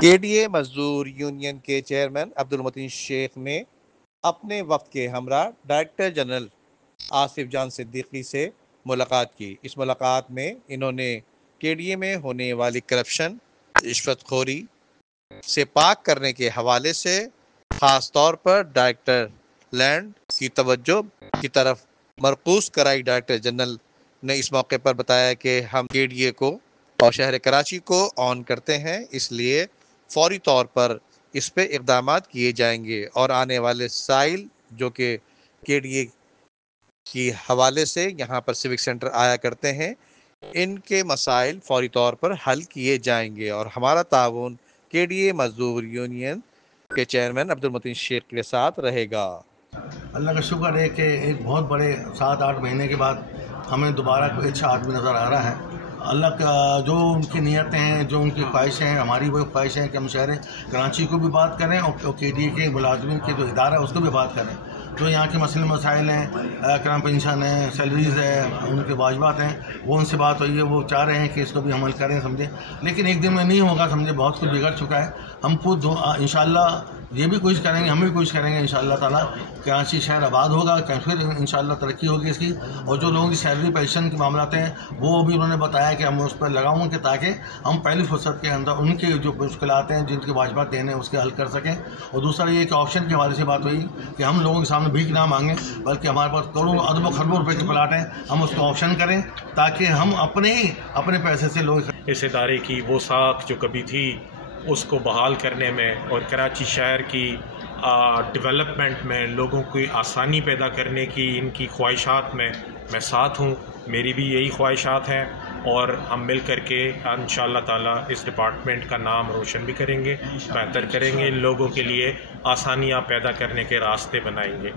کے D A مزدور union کے چیئرمین عبدالمتین شیخ نے اپنے وفد کے ہمراہ ڈائریکٹر جنرل آصف جان صدیقی سے ملاقات کی۔ اس ملاقات میں انہوں نے کے ڈی اے میں ہونے والی کرپشن، رشوت خوری سے پاک کرنے کے حوالے سے خاص طور پر ڈائریکٹر لینڈ کی توجہ کی طرف مرکوز کرائی۔ ڈائریکٹر جنرل نے اس موقع پر بتایا کہ ہم کے ڈی اے کو اور شہر کراچی کو آن کرتے ہیں، اس لیے فوری طور پر اس پہ اقدامات کیے جائیں گے اور آنے والے سائل جو کہ کے ڈی اے کی حوالے سے یہاں پر سیوک سینٹر آیا کرتے ہیں، ان کے مسائل فوری طور پر حل کیے جائیں گے اور ہمارا تعاون کے ڈی اے مزدور یونین کے چیئرمین عبدالمتین شیخ کے ساتھ رہے گا۔ اللہ کا شکر ہے کہ ایک بہت بڑے 7-8 مہینے کے بعد ہمیں دوبارہ کوئی اچھا آدمی نظر آ رہا ہے۔ اللہ کا جو ان کی نیتیں ہیں، جو ان کی خواہشیں ہیں، ہماری وہ خواہشیں ہیں کہ ہم شہر کراچی کو بھی بات کریں اور کے ڈی اے کے ملازمین کے جو ادارہ ہے اس کو بھی بات کریں۔ جو یہاں کے مسئلے مسائل ہیں، کرم پنشن ہے، سیلریز ہے، ان کے واجبات ہیں، وہ ان سے بات ہوئی ہے، وہ چاہ رہے ہیں کہ اس کو بھی عمل کریں، سمجھے۔ لیکن ایک دن میں نہیں ہوگا، سمجھے، بہت کچھ بگڑ چکا ہے۔ ہم خود انشاءاللہ یہ بھی کوشش کریں گے، ہم بھی کوشش کریں گے انشاءاللہ تعالیٰ کراچی شہر آباد ہوگا، پھر انشاءاللہ ترقی ہوگی اس کی۔ اور جو لوگوں کی سیلری پینشن کے معاملات ہیں وہ بھی انہوں نے بتایا کہ ہم اس پر لگاؤں گے تاکہ ہم پہلی فرصت کے اندر ان کے جو مشکلات ہیں، جن کے واجبات دینے ہیں، اس کے حل کر سکیں۔ اور دوسرا یہ کہ آپشن کے حوالے سے بات ہوئی کہ ہم لوگوں کے سامنے بھیک نہ مانگیں، بلکہ ہمارے پاس کروڑوں اربوں خربوں روپے کے پلاٹ ہیں، ہم اس کو آپشن کریں تاکہ ہم اپنے پیسے سے لوگ اس ادارے کی وہ ساکھ جو کبھی تھی اس کو بحال کرنے میں اور کراچی شہر کی ڈیولپمنٹ میں لوگوں کی آسانی پیدا کرنے کی ان کی خواہشات میں ساتھ ہوں۔ میری بھی یہی خواہشات ہیں اور ہم مل کر کے انشاءاللہ تعالیٰ اس ڈپارٹمنٹ کا نام روشن بھی کریں گے، بہتر کریں گے، لوگوں کے لیے آسانیاں پیدا کرنے کے راستے بنائیں گے۔